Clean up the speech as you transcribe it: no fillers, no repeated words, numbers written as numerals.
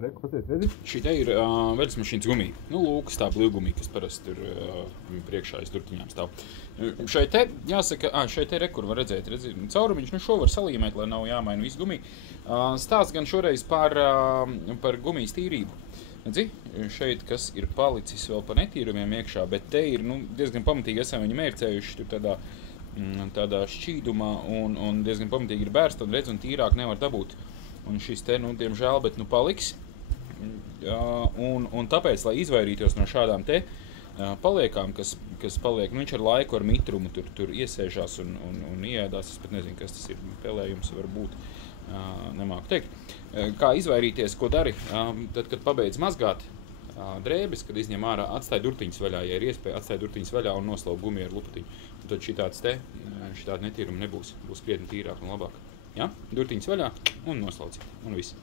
Reku, paties, redzi? Šī te ir veļas mašīnas gumija. Nu, lūk, tā blīvgumija, kas parasti tur priekšā aiz durtiņām stāv. Šai te, jāsaka, šai te rekur var redzēt, caurumiņš, nu šo var salīmēt, lai nav jāmaina visu gumiju. Stāsts gan šoreiz par gumijas tīrību. Redzi, šeit, kas ir palicis vēl par netīrumiem iekšā, bet te ir, nu, diezgan pamatīgi esam viņu mērcējuši tur tādā šķīdumā un diezgan pamatīgi ir bērsta un redz un tīrāk nevar dabūt. Un šis te, nu, diemžēl, bet nu paliks. Un tāpēc, lai izvairītos no šādām te paliekām, kas paliek, nu viņš ar laiku ar mitrumu tur iesēžās un ieēdās, es pat nezinu, kas tas ir, pelējums var būt, nemāku teikt. Kā izvairīties, ko dari? Tad, kad pabeidz mazgāt drēbes, kad izņem ārā, atstāj durtiņas vaļā, ja ir iespēja, atstāj durtiņas vaļā un noslauc gumiju ar lupatiņu. Un tad šitādi netīrumi nebūs, būs krietni tīrāk un labāk. Ja? Durtiņas vaļā un noslauciet, un viss.